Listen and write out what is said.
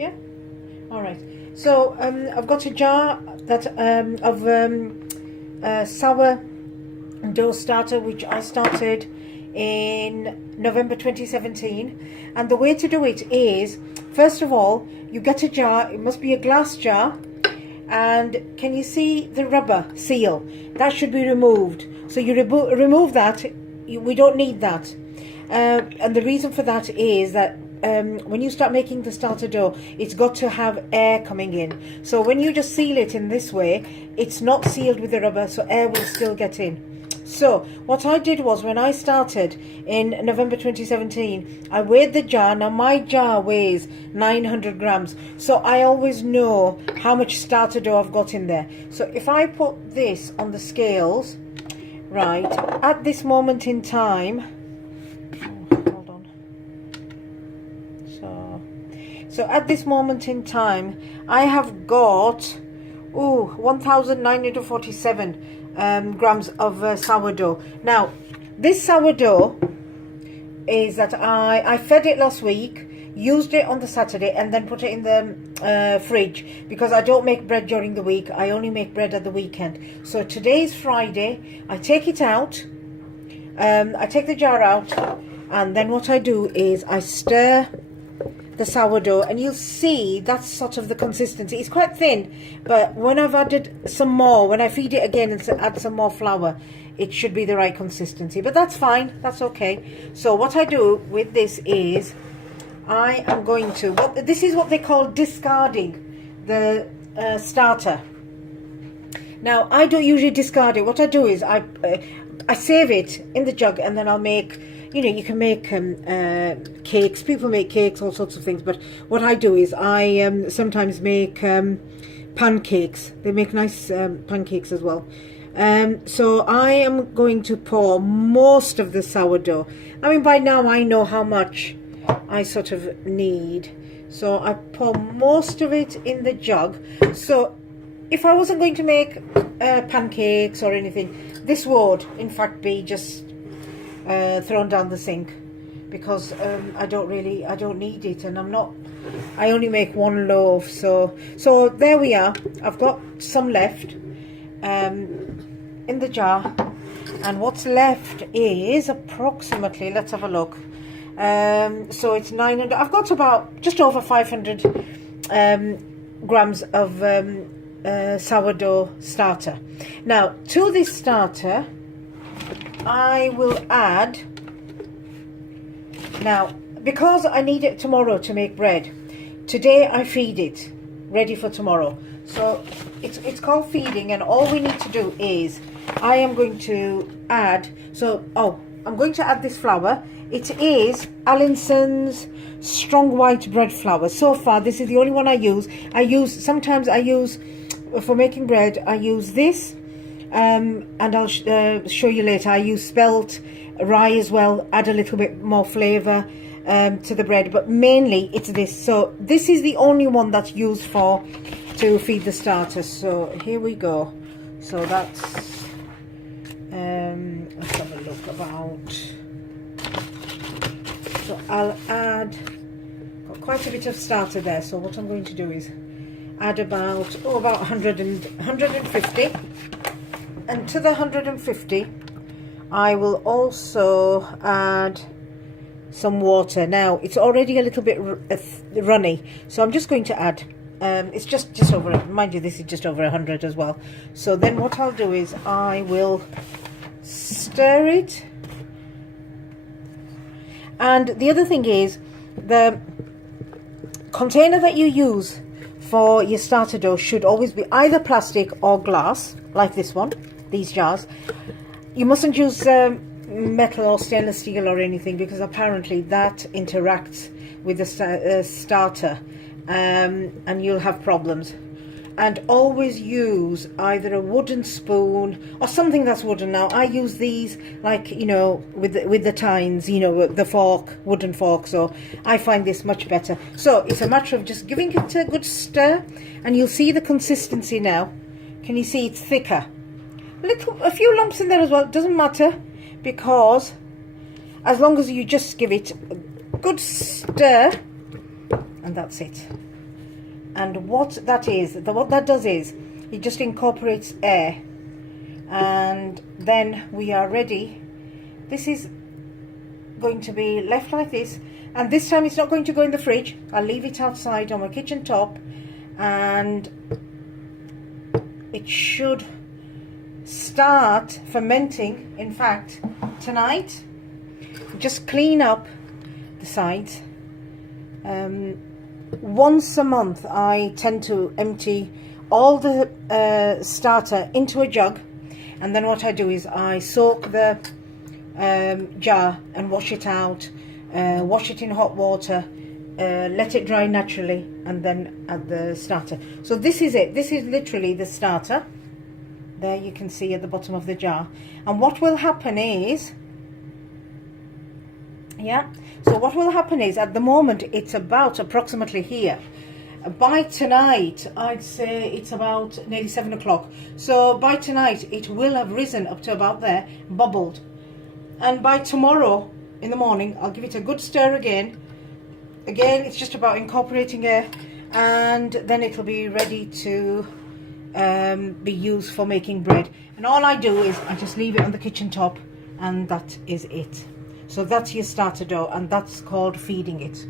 Yeah. All right. So I've got a jar that of sourdough starter, which I started in November 2017. And the way to do it is, first of all, you get a jar. It must be a glass jar. And can you see the rubber seal? That should be removed. So you remove that. We don't need that. And the reason for that is that when you start making the starter dough, it's got to have air coming in. So when you just seal it in this way, it's not sealed with the rubber, so air will still get in. So what I did was, when I started in November 2017, I weighed the jar. Now my jar weighs 900 grams, so I always know how much starter dough I've got in there. So if I put this on the scales, right, at this moment in time, hold on. So at this moment in time, I have got 1,947 grams of sourdough. Now this sourdough is that I fed it last week, used it on the Saturday, and then put it in the fridge, because I don't make bread during the week. I only make bread at the weekend. So today's Friday. I take it out, I take the jar out, and then what I do is I stir the sourdough, and you'll see that's sort of the consistency. It's quite thin, but when I've added some more, when I feed it again and add some more flour, it should be the right consistency. But that's fine, that's okay. So what I do with this is, I am going to, this is what they call discarding the starter. Now I don't usually discard it. What I do is I save it in the jug, and then I'll make, you know, you can make cakes. People make cakes, all sorts of things. But what I do is I sometimes make pancakes. They make nice pancakes as well. So I am going to pour most of the sourdough. I mean, by now I know how much I sort of need. So I pour most of it in the jug. So if I wasn't going to make pancakes or anything, this would in fact be just thrown down the sink, because I don't need it, and I only make one loaf. So there we are. I've got some left in the jar, and what's left is approximately, let's have a look, so it's 900. I've got about just over 500 grams of sourdough starter. Now to this starter I will add, now because I need it tomorrow to make bread, today I feed it ready for tomorrow. So it's called feeding, and all we need to do is I am going to add, I'm going to add this flour. It is Allinson's strong white bread flour. So far this is the only one I use. Sometimes I use, for making bread, I use this, and I'll show you later. I use spelt rye as well, add a little bit more flavour to the bread, but mainly it's this. So this is the only one that's used to feed the starter. So here we go. So that's let's have a look, about, so I'll add, got quite a bit of starter there. So what I'm going to do is add about 150, and to the 150 I will also add some water. Now it's already a little bit runny, so I'm just going to add it's just over, mind you, this is just over 100 as well. So then what I'll do is I will stir it. And the other thing is, the container that you use for your starter dough should always be either plastic or glass, like this one, these jars. You mustn't use metal or stainless steel or anything, because apparently that interacts with the starter, and you'll have problems. And always use either a wooden spoon or something that's wooden. Now I use these, like, you know, with the tines, you know, the fork, wooden fork. So I find this much better. So it's a matter of just giving it a good stir, and you'll see the consistency now. Can you see it's thicker? A few lumps in there as well. It doesn't matter, because as long as you just give it a good stir, and that's it. And what that does is it just incorporates air, and then we are ready. This is going to be left like this, and this time it's not going to go in the fridge. I'll leave it outside on my kitchen top, and it should start fermenting. In fact, tonight, just clean up the sides. Once a month I tend to empty all the starter into a jug, and then what I do is I soak the jar and wash it out, wash it in hot water, let it dry naturally, and then add the starter. So this is it. This is literally the starter. There you can see at the bottom of the jar. And what will happen is, so what will happen is, at the moment it's about approximately here. By tonight, I'd say it's about nearly 7 o'clock. So by tonight it will have risen up to about there, bubbled. And by tomorrow in the morning, I'll give it a good stir again. Again, it's just about incorporating air, and then it'll be ready to be used for making bread. And all I do is I just leave it on the kitchen top, and that is it. So that's your starter dough, and that's called feeding it.